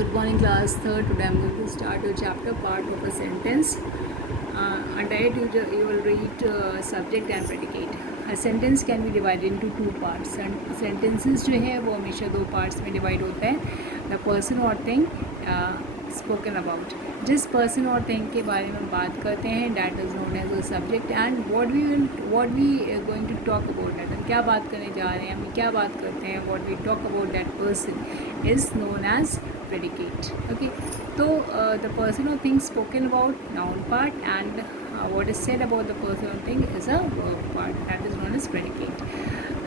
Good morning, class third. Today I'm going to start a chapter part of a sentence. Under it, you will read subject and predicate. A sentence can be divided into two parts. Sentences जो है वो हमेशा दो parts में divide होता है. The person or thing spoken about. जिस person और thing के बारे में बात करते हैं that is known as a subject, and what we are going to talk about that. हम क्या बात करने जा रहे हैं, हम क्या बात करते हैं, what we talk about that person is known as predicate. Okay, so the person or thing spoken about, noun part, and what is said about the person or thing is a verb part, that is known as predicate.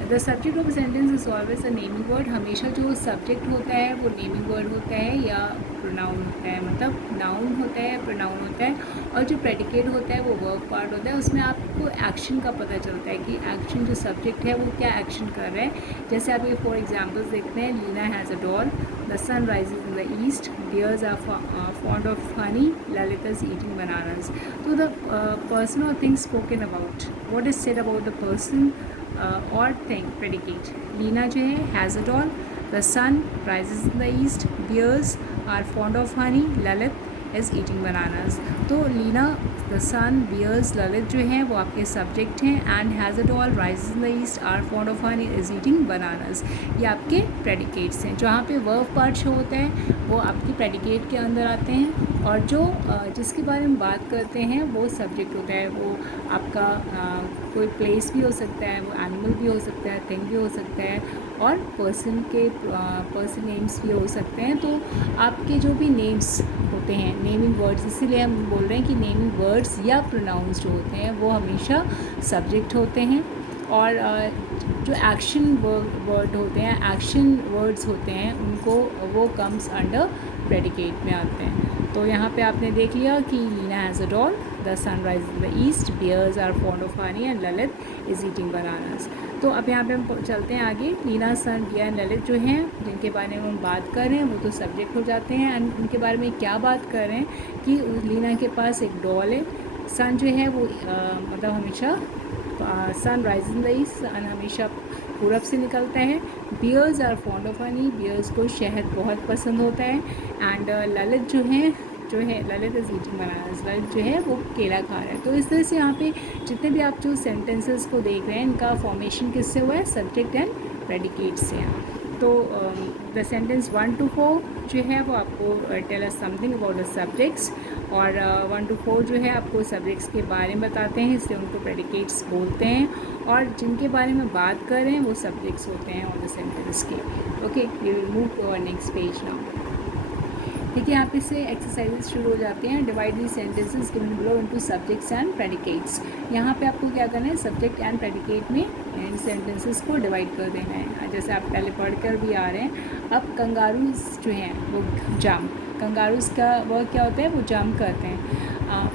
The subject of a sentence is always a naming word. हमेशा जो subject होता है वो naming word होता है या pronoun होता है, मतलब noun होता है, pronoun होता है, और जो predicate होता है वो verb part होता है. उसमें आपको action का पता चलता है कि action जो subject है वो क्या action कर रहा है. जैसे आप ये for examples देखते हैं, Lina has a doll, the sun rises in the east, deers are fond of honey, Lalit is eating bananas. So the person or thing spoken about, what is said about the person और thing predicate. Leena जो है has a doll, the sun rises in the east, bears are fond of honey, Lalit is eating bananas. तो Leena, the sun, bears, Lalit जो है वो आपके subject हैं, and has a doll, rises in the east, are fond of honey, is eating bananas. ये आपके predicates हैं. जहाँ पे वर्ब पार्ट शो होता है वो आपके प्रेडिकेट के अंदर आते हैं, और जो जिसके बारे में बात करते हैं वो सब्जेक्ट होता है. वो आपका कोई प्लेस भी हो सकता है, वो एनिमल भी हो सकता है, थिंग भी हो सकता है, और पर्सन नेम्स भी हो सकते हैं. तो आपके जो भी नेम्स होते हैं, नेमिंग वर्ड्स, इसीलिए हम बोल रहे हैं कि नेमिंग वर्ड्स या प्रोनाउंस जो होते हैं वो हमेशा सब्जेक्ट होते हैं, और जो एक्शन वर्ड होते हैं, एक्शन वर्ड्स होते हैं, उनको वो कम्स अंडर प्रेडिकेट में आते हैं. तो यहाँ पे आपने देख लिया कि Leena has a doll, the sun rise in the east, bears are fond of honey, and Lalit is eating bananas. तो अब यहाँ पे हम चलते हैं आगे. Leena, sun, bear and Lalit जो हैं, जिनके बारे में हम बात कर रहे हैं वो तो सब्जेक्ट हो जाते हैं. एंड उनके बारे में क्या बात कर रहे हैं कि लीना के पास एक डॉल है. सन जो है वो मतलब हमेशा sun rise in the east, sun हमेशा पूरब से निकलता है. Bears are fond of honey, bears को शहद बहुत पसंद होता है. एंड ललित जो है Lalit is eating bananas, Lalit जो है वो केला खा रहा है. तो इस तरह से यहाँ पे जितने भी आप जो सेंटेंसेस को देख रहे हैं, इनका फॉर्मेशन किससे हुआ है? सब्जेक्ट एंड प्रेडिकेट से है. तो द सेंटेंस 1 to 4 जो है वो आपको tell us something about the subjects, और 1 to 4 जो है आपको सब्जेक्ट्स के बारे में बताते हैं, इसलिए उनको प्रेडिकेट्स बोलते हैं, और जिनके बारे में बात कर रहे हैं वो सब्जेक्ट्स होते हैं ऑन द सेंटेंस के. Okay, we will move to our next page now. देखिए यहाँ पे से एक्सरसाइजेस शुरू हो जाते हैं. Divide the sentences given below into subjects and predicates. यहाँ पे आपको क्या करना है? सब्जेक्ट एंड प्रेडिकेट में इन सेंटेंसेस को डिवाइड कर देना है, जैसे आप पहले पढ़ कर भी आ रहे हैं. अब कंगारूज जो हैं वो जंप, कंगारूज का वर्क क्या होता है? वो जंप करते हैं.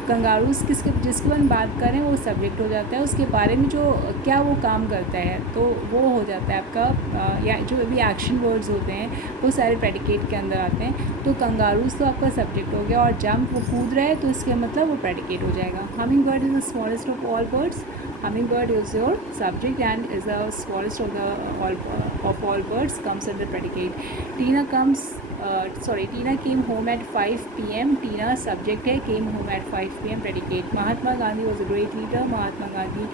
कंगारूज जिसके बारे में बात करें वो सब्जेक्ट हो जाता है. उसके बारे में जो क्या वो काम करता है तो वो हो जाता है आपका, या जो भी एक्शन वर्ड्स होते हैं वो सारे प्रेडिकेट के अंदर आते हैं. तो कंगारूज तो आपका सब्जेक्ट हो गया, और जंप वो कूद रहा है तो इसके मतलब वो प्रेडिकेट हो जाएगा. Humming bird is the smallest of all birds. Humming bird is your subject and is the smallest of all birds, comes under predicate. Tina came home at 5 p.m. Tina subject है, came home at 5 p.m. predicate. Mahatma Gandhi was a great leader. Mahatma Gandhi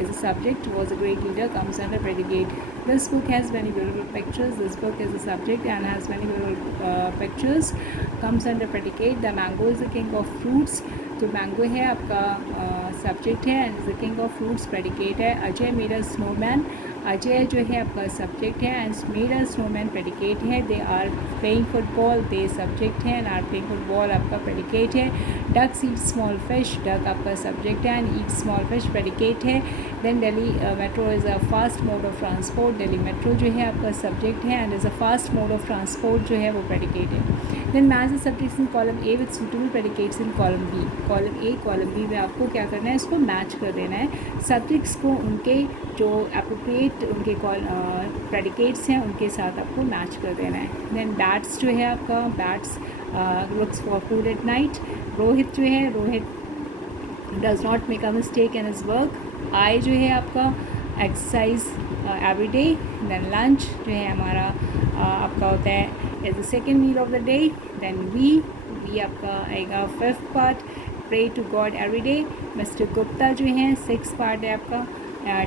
is a subject, was a great leader, comes under predicate. This book has many beautiful pictures. This book is a subject and has many beautiful pictures, comes under predicate. The mango is the king of fruits. जो mango है आपका subject है, and the king of fruits predicate है. Ajay made a snowman, Ajay जो है आपका subject है, and made a snowman predicate है. They are playing football, they subject है, एंड आर प्लेइंग फुटबॉल आपका प्रेडिकेट है. Ducks eat small fish, duck आपका सब्जेक्ट है, and eat small fish predicate है. Then Delhi metro is a fast mode of transport, Delhi metro जो है आपका subject है, and is a fast mode of transport जो है वो प्रेडिकेट है. Then match the subjects in column A with suitable predicates in column B. Column A column B में आपको क्या करना है? इसको मैच कर देना है. सब्जेक्ट्स को उनके जो अप्रोप्रिएट उनके प्रेडिकेट्स हैं उनके साथ आपको मैच कर देना है. देन बैट्स जो है आपका, bats looks for food at night. Rohit जो है, Rohit does not make a mistake in his work. I जो है आपका exercise every day. Then lunch जो है हमारा आपका होता है is the second meal of the day. Then we आपका आएगा fifth part, pray to God every day. Mister Gupta जो हैं सिक्स पार्ट है आपका,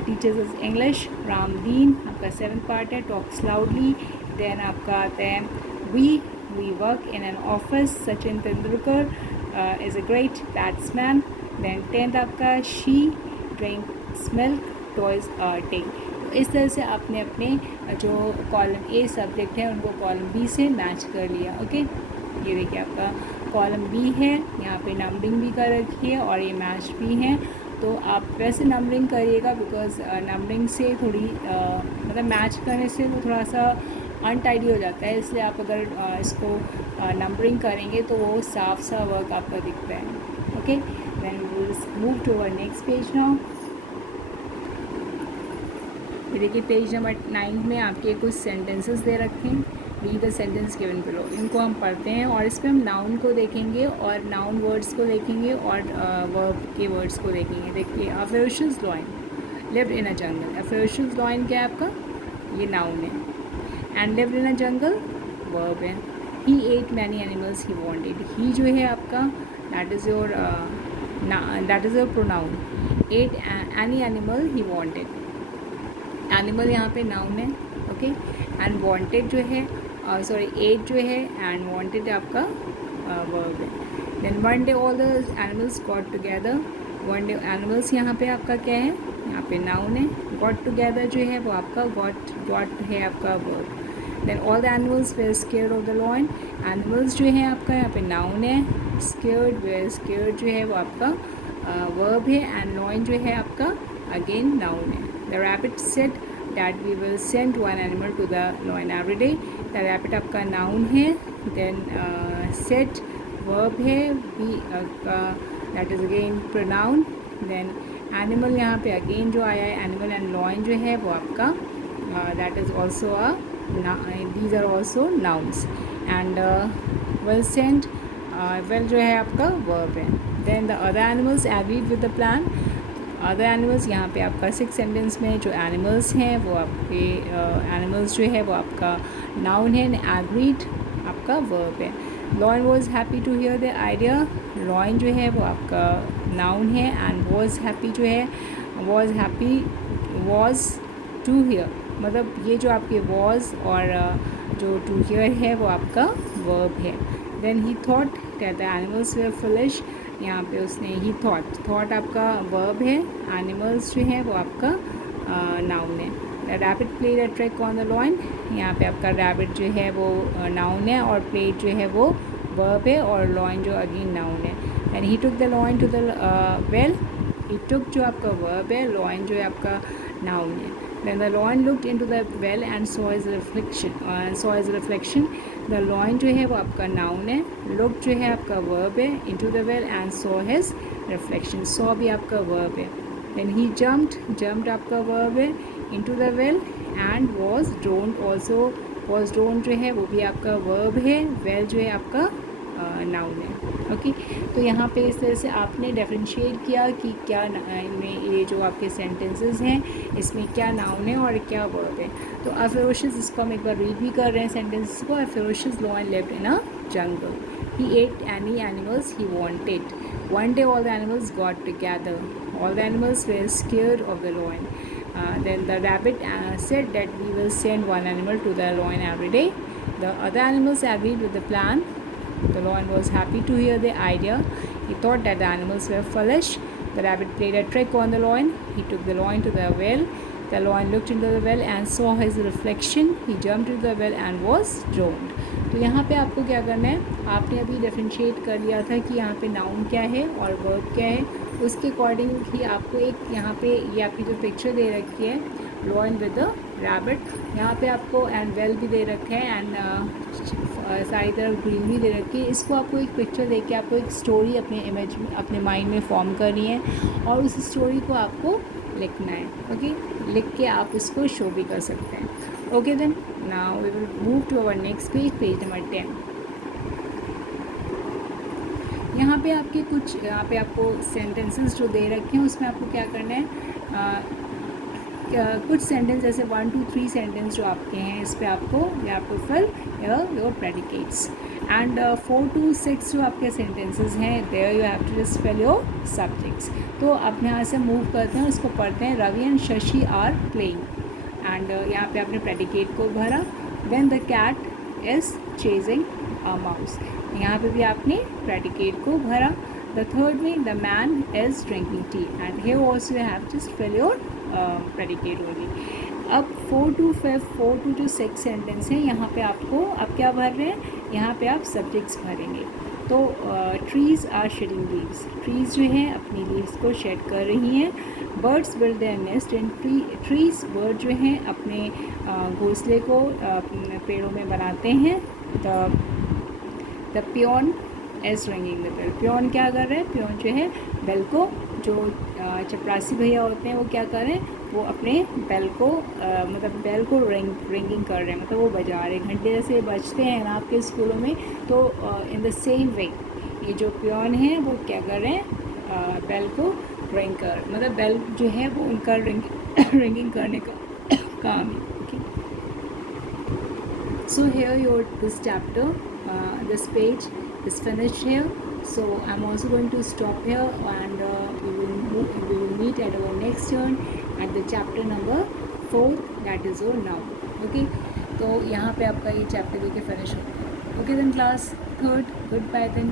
टीचर्स इज इंग्लिश. रामदीन आपका सेवन्थ पार्ट है, टॉक्स लाउडली. देन आपका आता है we work in an office. Sachin Tendulkar is a great batsman. Then tenth आपका शी ड्रिंक्स मिल्क टॉयज टे. तो इस तरह से आपने अपने जो कॉलम ए सब्जेक्ट है उनको कॉलम बी से मैच कर लिया. ओके, ये देखिए आपका कॉलम बी है, यहाँ पे नंबरिंग भी कर रखी है और ये मैच भी है. तो आप वैसे नंबरिंग करिएगा बिकॉज नंबरिंग से थोड़ी मतलब मैच करने से वो थोड़ा सा अनटाइडी हो जाता है, इसलिए आप अगर इसको नंबरिंग करेंगे तो वो साफ सा वर्क आपका दिखता है. Okay, then we will move to our next page now. ये देखिए पेज नंबर 9 में आपके कुछ सेंटेंसेस दे रखे हैं. Read the sentence given below. इनको हम पढ़ते हैं और इस पर हम नाउन को देखेंगे और नाउन वर्ड्स को देखेंगे और वर्ब के वर्ड्स को देखेंगे. देखिए, a ferocious lion lived in a jungle. A ferocious lion क्या है आपका, ये नाउन है. And lived in a jungle verb है. He ate many animals he wanted. He जो है आपका that is your pronoun. Ate any animal he wanted. Animal यहाँ पे नाउन है. ओके, एंड वांटेड जो है एट जो है एंड वांटेड आपका वर्ब है. Then one day all the animals got together. One day animals यहाँ पे आपका क्या है, यहाँ पे नाउन है. गॉट टुगेदर जो है वो आपका गॉट है आपका verb. Then all the animals were scared of the lion. Animals जो है आपका यहाँ पे नाउन है. स्केयर्ड जो है वो आपका वर्ब है एंड लॉयन जो है आपका अगेन नाउन है. The rabbit said that we will send one animal to the lion every day. The rabbit आपका noun है. Then said verb है. be that is again pronoun. Then animal यहाँ पे again जो आया है animal and lion जो है वो आपका that is also these are also nouns. And will send well जो है आपका verb है. Then the other animals agreed with the plan. Other animals यहाँ पे आपका सिक्स सेंटेंस में जो एनिमल्स हैं वो आपके एनिमल्स जो है वो आपका नाउन है. एग्रीड आपका वर्ब है. Lion was happy to hear the idea. Lion जो है वो आपका नाउन है एंड वॉज हैप्पी जो है वॉज टू हियर, मतलब ये जो आपके वॉज और जो टू हियर है वो आपका वर्ब है. Then he thought that the animals were foolish. यहाँ पे उसने ही थॉट आपका वर्ब है. एनिमल्स जो है वो आपका नाउन है. The rabbit played a trick on the lion. यहाँ पे आपका रैबिट जो है वो नाउन है और प्लेड जो है वो वर्ब है और लॉयन जो अगेन नाउन है. And he took the lion to the well. He took जो आपका वर्ब है, लॉयन जो है आपका नाउन है. Then the lion looked into the well and saw his reflection. The lion जो है वो आपका noun है. Looked जो है आपका verb है. Into the well and saw his reflection. Saw भी आपका verb है. Then he jumped आपका verb है. Into the well and was drowned also. Was drowned जो है वो भी आपका verb है. Well जो है आपका नाउन है. ओके, तो यहाँ पे इस तरह से आपने डिफरेंशिएट किया कि क्या इनमें ये जो आपके सेंटेंसेस हैं इसमें क्या नाउन है और क्या वर्ब है. तो अ फेरोशियस, इसको हम एक बार रीड भी कर रहे हैं सेंटेंसेस को. A ferocious lion lived in a jungle. He ate any animals he wanted. One day all the animals got together. All the animals were scared of the lion. Then the rabbit said that we will send one animal to the lion every day. The other animals agreed with the plan. The lion was happy to hear the idea. He thought that the animals were foolish. The rabbit played a trick on the lion. He took the lion to the well. The lion looked into the well and saw his reflection. He jumped into the well and was drowned. तो यहाँ पे आपको क्या करना है, आपने अभी differentiate कर लिया था कि यहाँ पे नाउन क्या है और वर्ब क्या है. उसके अकॉर्डिंग ही आपको एक यहाँ पे ये आपकी जो पिक्चर दे रखी है लॉयन विद द रैबिट, यहाँ पे आपको एंड वेल भी दे रखे हैं एंड सारी तरफ ग्रीन भी दे रखी है. इसको आपको एक पिक्चर देख के आपको एक स्टोरी अपने इमेज में अपने माइंड में फॉर्म करनी है और उस स्टोरी को आपको लिखना है. ओके, लिख के आप इसको शो भी कर सकते हैं. Okay, then now we will move to our next page number 10. यहाँ पे आपके कुछ यहाँ पे आपको सेंटेंसेस जो दे रखे हैं उसमें आपको क्या करना है, कुछ सेंटेंस ऐसे 1 to 3 सेंटेंस जो आपके हैं, इस पे आपको you have to fill your predicates. And 4 to 6 जो आपके सेंटेंसेस हैं, there you have to just fill your subjects. तो अब यहाँ से मूव करते हैं, उसको पढ़ते हैं। Ravi and Shashi are playing, and यहाँ पे आपने प्रेडिकेट को भरा। Then the cat is chasing a mouse, यहाँ पे भी आपने प्रेडिकेट को भरा। द थर्ड में the man is drinking tea, and here also you have just fill your predicate only. अब 4 to 6 सेंटेंस हैं, यहाँ पे आपको आप क्या भर रहे हैं, यहाँ पे आप सब्जेक्ट्स भरेंगे। तो trees are shading leaves, trees जो हैं अपनी लीव्स को शेड कर रही हैं। Birds build their nest in trees, bird जो हैं अपने घोंसले को पेड़ों में बनाते हैं। The peon is ringing the bell, peon क्या कर रहे हैं, पियोन जो है बेल को, जो चपरासी भैया होते हैं वो क्या कर रहे हैं, वो अपने बेल को मतलब बेल को रिंगिंग कर रहे हैं, मतलब वो बजा रहे हैं। घंटे जैसे बजते हैं ना आपके स्कूलों में, तो इन द सेम वे ये जो पियोन है वो क्या कर रहे हैं, बेल को रिंग कर, मतलब बेल जो है वो उनका रिंगिंग करने का काम है। Okay, so here your this chapter, this page is finished here. So I'm also going to stop here, and we will meet at our next turn at the chapter number 4, that is your noun. Okay, तो यहाँ पे आपका ये chapter लेके finish होता है। Okay then class 3rd, goodbye then.